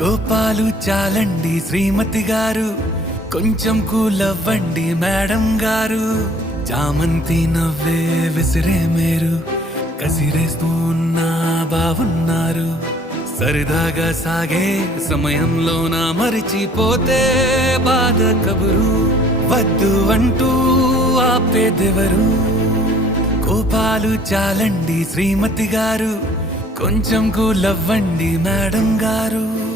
కోపాలు చాలండి శ్రీమతి గారు, కొంచెం కూలవ్వండి మేడం గారు. చామంతి నవ్వే విసిరే మేరు, కసిరేస్తూ ఉన్నా బావున్నారు. సరదాగా సాగే సమయంలోన మరిచిపోతే బాధ కబురు. వద్దు అంటూ ఆపేదెవరు? కోపాలు చాలండి శ్రీమతి గారు, కొంచెం కూలవ్వండి మేడం గారు.